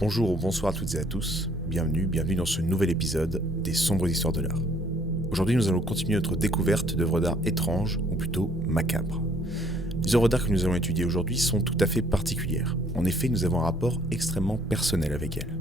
Bonjour ou bonsoir à toutes et à tous, bienvenue dans ce nouvel épisode des sombres histoires de l'art. Aujourd'hui nous allons continuer notre découverte d'œuvres d'art étranges, ou plutôt macabres. Les œuvres d'art que nous allons étudier aujourd'hui sont tout à fait particulières. En effet, nous avons un rapport extrêmement personnel avec elles.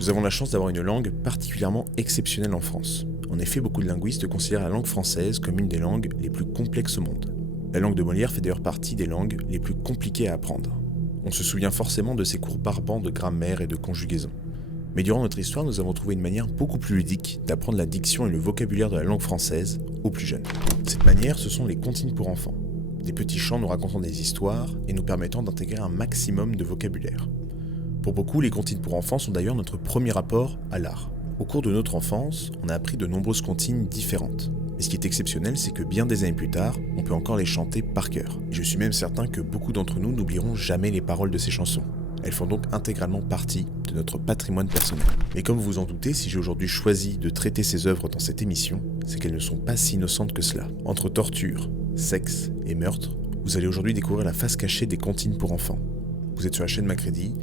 Nous avons la chance d'avoir une langue particulièrement exceptionnelle en France. En effet, beaucoup de linguistes considèrent la langue française comme une des langues les plus complexes au monde. La langue de Molière fait d'ailleurs partie des langues les plus compliquées à apprendre. On se souvient forcément de ces cours barbants de grammaire et de conjugaison. Mais durant notre histoire, nous avons trouvé une manière beaucoup plus ludique d'apprendre la diction et le vocabulaire de la langue française aux plus jeunes. Cette manière, ce sont les comptines pour enfants. Des petits chants nous racontant des histoires et nous permettant d'intégrer un maximum de vocabulaire. Pour beaucoup, les comptines pour enfants sont d'ailleurs notre premier rapport à l'art. Au cours de notre enfance, on a appris de nombreuses comptines différentes. Et ce qui est exceptionnel, c'est que bien des années plus tard, on peut encore les chanter par cœur. Et je suis même certain que beaucoup d'entre nous n'oublieront jamais les paroles de ces chansons. Elles font donc intégralement partie de notre patrimoine personnel. Mais comme vous vous en doutez, si j'ai aujourd'hui choisi de traiter ces œuvres dans cette émission, c'est qu'elles ne sont pas si innocentes que cela. Entre torture, sexe et meurtre, vous allez aujourd'hui découvrir la face cachée des comptines pour enfants. Vous êtes sur la chaîne Macrédit,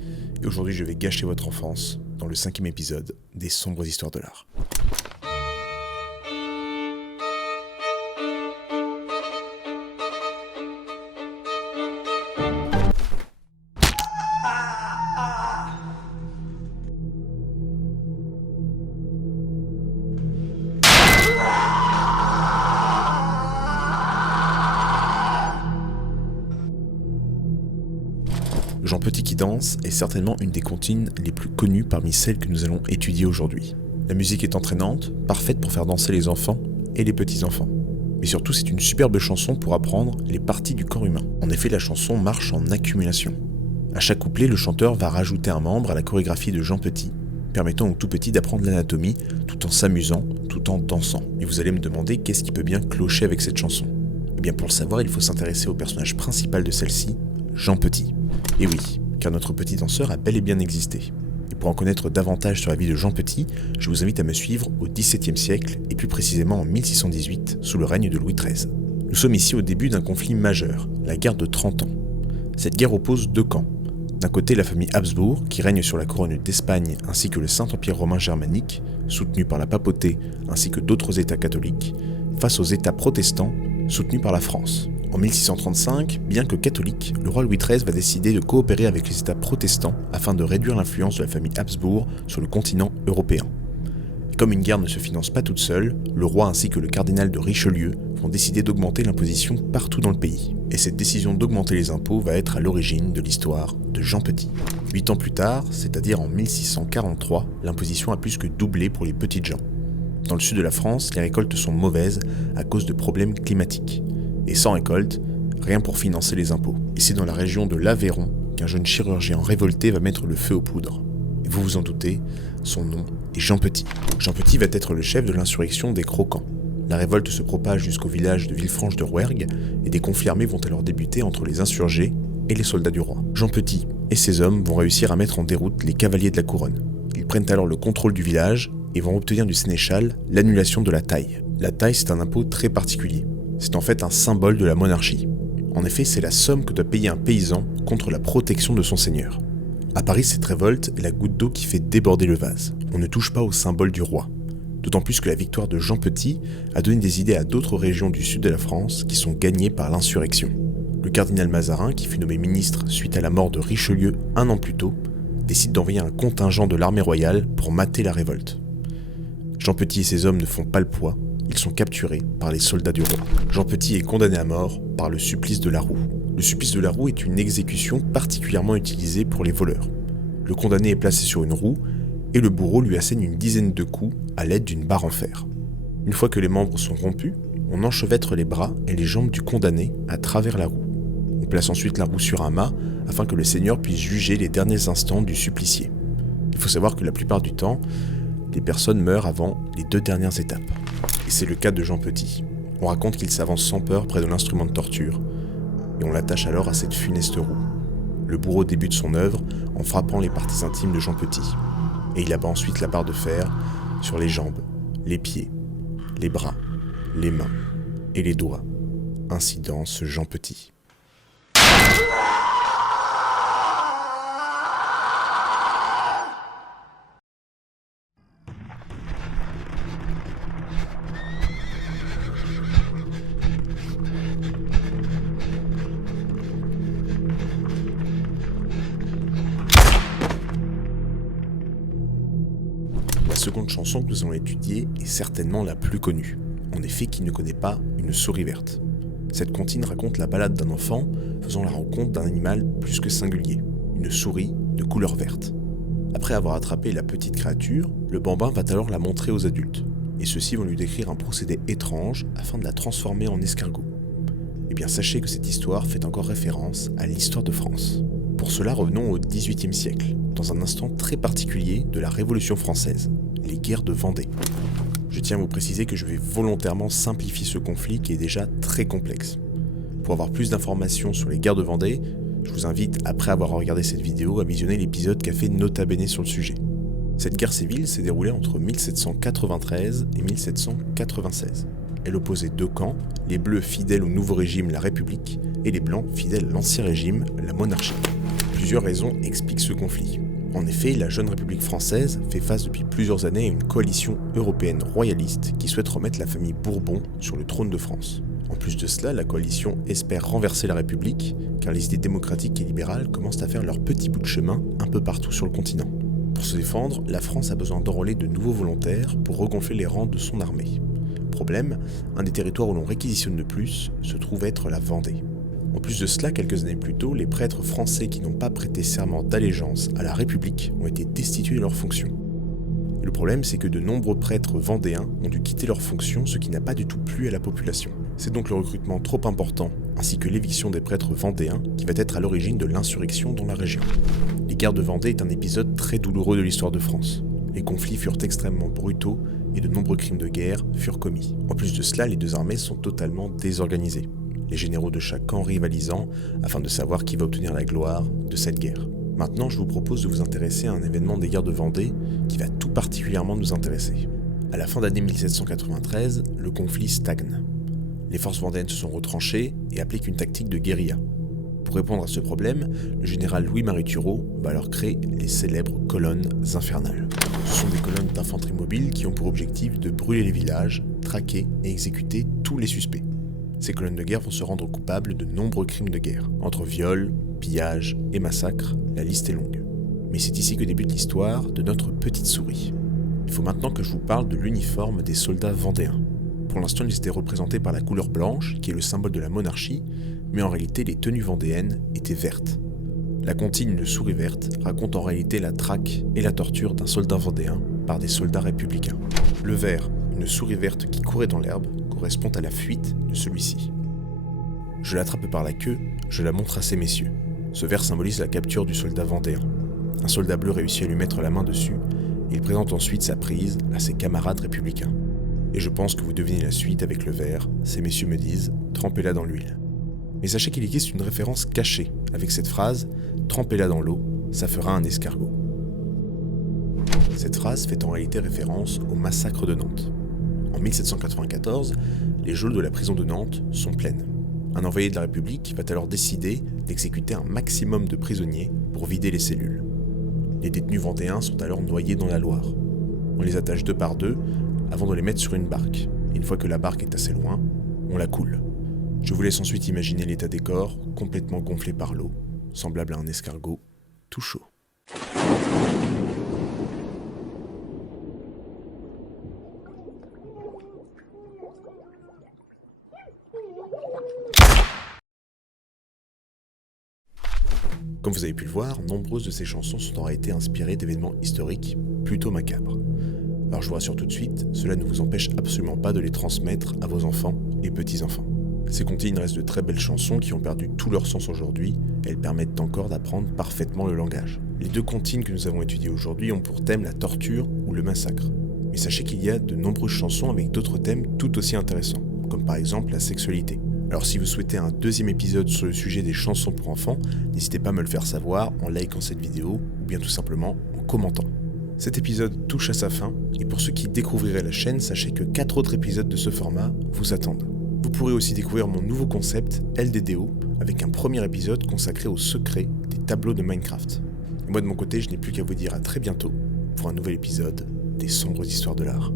et aujourd'hui je vais gâcher votre enfance dans le 5e épisode des sombres histoires de l'art. Jean Petit qui danse est certainement une des comptines les plus connues parmi celles que nous allons étudier aujourd'hui. La musique est entraînante, parfaite pour faire danser les enfants et les petits-enfants. Mais surtout, c'est une superbe chanson pour apprendre les parties du corps humain. En effet, la chanson marche en accumulation. À chaque couplet, le chanteur va rajouter un membre à la chorégraphie de Jean Petit, permettant aux tout petits d'apprendre l'anatomie tout en s'amusant, tout en dansant. Et vous allez me demander qu'est-ce qui peut bien clocher avec cette chanson. Eh bien, pour le savoir, il faut s'intéresser au personnage principal de celle-ci, Jean Petit. Et oui, car notre petit danseur a bel et bien existé. Et pour en connaître davantage sur la vie de Jean Petit, je vous invite à me suivre au XVIIe siècle, et plus précisément en 1618, sous le règne de Louis XIII. Nous sommes ici au début d'un conflit majeur, la guerre de 30 ans. Cette guerre oppose deux camps. D'un côté, la famille Habsbourg, qui règne sur la couronne d'Espagne ainsi que le Saint-Empire romain germanique, soutenu par la papauté ainsi que d'autres États catholiques, face aux États protestants, soutenus par la France. En 1635, bien que catholique, le roi Louis XIII va décider de coopérer avec les États protestants afin de réduire l'influence de la famille Habsbourg sur le continent européen. Et comme une guerre ne se finance pas toute seule, le roi ainsi que le cardinal de Richelieu vont décider d'augmenter l'imposition partout dans le pays. Et cette décision d'augmenter les impôts va être à l'origine de l'histoire de Jean Petit. 8 ans plus tard, c'est-à-dire en 1643, l'imposition a plus que doublé pour les petites gens. Dans le sud de la France, les récoltes sont mauvaises à cause de problèmes climatiques. Et sans récolte, rien pour financer les impôts. Et c'est dans la région de l'Aveyron qu'un jeune chirurgien révolté va mettre le feu aux poudres. Et vous vous en doutez, son nom est Jean Petit. Jean Petit va être le chef de l'insurrection des Croquants. La révolte se propage jusqu'au village de Villefranche de Rouergue et des conflits armés vont alors débuter entre les insurgés et les soldats du roi. Jean Petit et ses hommes vont réussir à mettre en déroute les cavaliers de la couronne. Ils prennent alors le contrôle du village et vont obtenir du sénéchal l'annulation de la taille. La taille, c'est un impôt très particulier. C'est en fait un symbole de la monarchie. En effet, c'est la somme que doit payer un paysan contre la protection de son seigneur. À Paris, cette révolte est la goutte d'eau qui fait déborder le vase. On ne touche pas au symbole du roi. D'autant plus que la victoire de Jean Petit a donné des idées à d'autres régions du sud de la France qui sont gagnées par l'insurrection. Le cardinal Mazarin, qui fut nommé ministre suite à la mort de Richelieu un an plus tôt, décide d'envoyer un contingent de l'armée royale pour mater la révolte. Jean Petit et ses hommes ne font pas le poids. Ils sont capturés par les soldats du roi. Jean Petit est condamné à mort par le supplice de la roue. Le supplice de la roue est une exécution particulièrement utilisée pour les voleurs. Le condamné est placé sur une roue et le bourreau lui assène une dizaine de coups à l'aide d'une barre en fer. Une fois que les membres sont rompus, on enchevêtre les bras et les jambes du condamné à travers la roue. On place ensuite la roue sur un mât afin que le seigneur puisse juger les derniers instants du supplicié. Il faut savoir que la plupart du temps, les personnes meurent avant les 2 dernières étapes. Et c'est le cas de Jean Petit. On raconte qu'il s'avance sans peur près de l'instrument de torture, et on l'attache alors à cette funeste roue. Le bourreau débute son œuvre en frappant les parties intimes de Jean Petit, et il abat ensuite la barre de fer sur les jambes, les pieds, les bras, les mains et les doigts. Ainsi danse Jean Petit. seconde chanson que nous allons étudier est certainement la plus connue. En effet, qui ne connaît pas Une souris verte? Cette comptine raconte la balade d'un enfant faisant la rencontre d'un animal plus que singulier, une souris de couleur verte. Après avoir attrapé la petite créature, le bambin va alors la montrer aux adultes, et ceux-ci vont lui décrire un procédé étrange afin de la transformer en escargot. Eh bien sachez que cette histoire fait encore référence à l'histoire de France. Pour cela, revenons au XVIIIe siècle, dans un instant très particulier de la Révolution française, les guerres de Vendée. Je tiens à vous préciser que je vais volontairement simplifier ce conflit qui est déjà très complexe. Pour avoir plus d'informations sur les guerres de Vendée, je vous invite, après avoir regardé cette vidéo, à visionner l'épisode qu'a fait Nota Bene sur le sujet. Cette guerre civile s'est déroulée entre 1793 et 1796. Elle opposait deux camps, les Bleus fidèles au nouveau régime, la République, et les Blancs fidèles à l'ancien régime, la monarchie. Plusieurs raisons expliquent ce conflit. En effet, la jeune République française fait face depuis plusieurs années à une coalition européenne royaliste qui souhaite remettre la famille Bourbon sur le trône de France. En plus de cela, la coalition espère renverser la République, car les idées démocratiques et libérales commencent à faire leur petit bout de chemin un peu partout sur le continent. Pour se défendre, la France a besoin d'enrôler de nouveaux volontaires pour regonfler les rangs de son armée. Problème, un des territoires où l'on réquisitionne le plus se trouve être la Vendée. En plus de cela, quelques années plus tôt, les prêtres français qui n'ont pas prêté serment d'allégeance à la République ont été destitués de leurs fonctions. Le problème, c'est que de nombreux prêtres vendéens ont dû quitter leurs fonctions, ce qui n'a pas du tout plu à la population. C'est donc le recrutement trop important, ainsi que l'éviction des prêtres vendéens, qui va être à l'origine de l'insurrection dans la région. Les guerres de Vendée est un épisode très douloureux de l'histoire de France. Les conflits furent extrêmement brutaux et de nombreux crimes de guerre furent commis. En plus de cela, les deux armées sont totalement désorganisées, les généraux de chaque camp rivalisant afin de savoir qui va obtenir la gloire de cette guerre. Maintenant, je vous propose de vous intéresser à un événement des guerres de Vendée qui va tout particulièrement nous intéresser. À la fin d'année 1793, le conflit stagne. Les forces vendéennes se sont retranchées et appliquent une tactique de guérilla. Pour répondre à ce problème, le général Louis-Marie Turreau va alors créer les célèbres colonnes infernales. Ce sont des colonnes d'infanterie mobile qui ont pour objectif de brûler les villages, traquer et exécuter tous les suspects. Ces colonnes de guerre vont se rendre coupables de nombreux crimes de guerre. Entre viols, pillages et massacres, la liste est longue. Mais c'est ici que débute l'histoire de notre petite souris. Il faut maintenant que je vous parle de l'uniforme des soldats vendéens. Pour l'instant, ils étaient représentés par la couleur blanche, qui est le symbole de la monarchie, mais en réalité, les tenues vendéennes étaient vertes. La comptine Une souris verte raconte en réalité la traque et la torture d'un soldat vendéen par des soldats républicains. Le vert, une souris verte qui courait dans l'herbe, correspond à la fuite de celui-ci. Je l'attrape par la queue, je la montre à ces messieurs. Ce vert symbolise la capture du soldat vendéen. Un soldat bleu réussit à lui mettre la main dessus, et il présente ensuite sa prise à ses camarades républicains. Et je pense que vous devinez la suite avec le vert, ces messieurs me disent « trempez-la dans l'huile ». Mais sachez qu'il existe une référence cachée avec cette phrase « trempez-la dans l'eau, ça fera un escargot ». Cette phrase fait en réalité référence au massacre de Nantes. En 1794, les geôles de la prison de Nantes sont pleines. Un envoyé de la République va alors décider d'exécuter un maximum de prisonniers pour vider les cellules. Les détenus vendéens sont alors noyés dans la Loire. On les attache deux par deux avant de les mettre sur une barque. Et une fois que la barque est assez loin, on la coule. Je vous laisse ensuite imaginer l'état des corps, complètement gonflés par l'eau, semblable à un escargot, tout chaud. Comme vous avez pu le voir, nombreuses de ces chansons sont en réalité inspirées d'événements historiques plutôt macabres. Alors je vous rassure tout de suite, cela ne vous empêche absolument pas de les transmettre à vos enfants et petits-enfants. Ces comptines restent de très belles chansons qui ont perdu tout leur sens aujourd'hui, et elles permettent encore d'apprendre parfaitement le langage. Les deux comptines que nous avons étudiées aujourd'hui ont pour thème la torture ou le massacre. Mais sachez qu'il y a de nombreuses chansons avec d'autres thèmes tout aussi intéressants, comme par exemple la sexualité. Alors si vous souhaitez un deuxième épisode sur le sujet des chansons pour enfants, n'hésitez pas à me le faire savoir en likant cette vidéo ou bien tout simplement en commentant. Cet épisode touche à sa fin et pour ceux qui découvriraient la chaîne, sachez que 4 autres épisodes de ce format vous attendent. Vous pourrez aussi découvrir mon nouveau concept LDDO avec un premier épisode consacré au secret des tableaux de Minecraft. Et moi de mon côté, je n'ai plus qu'à vous dire à très bientôt pour un nouvel épisode des sombres histoires de l'art.